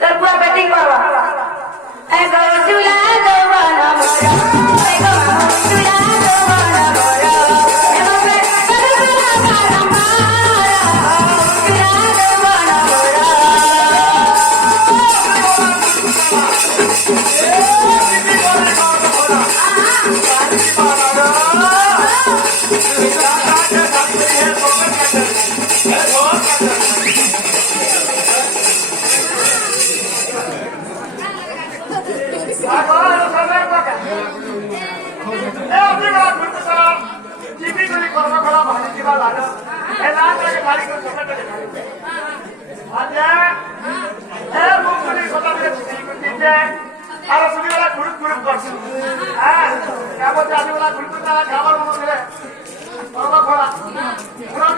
तर पुरा बॅटिंग बाबा ए गो तुला गवाना मोरा ए गो तुला गवाना मोरा ए मग तुला गवाना मोरा तुला गवाना मोरा त्यामध्ये आधी मला खुलपून घाबर म्हणून दिले बरोबर खोला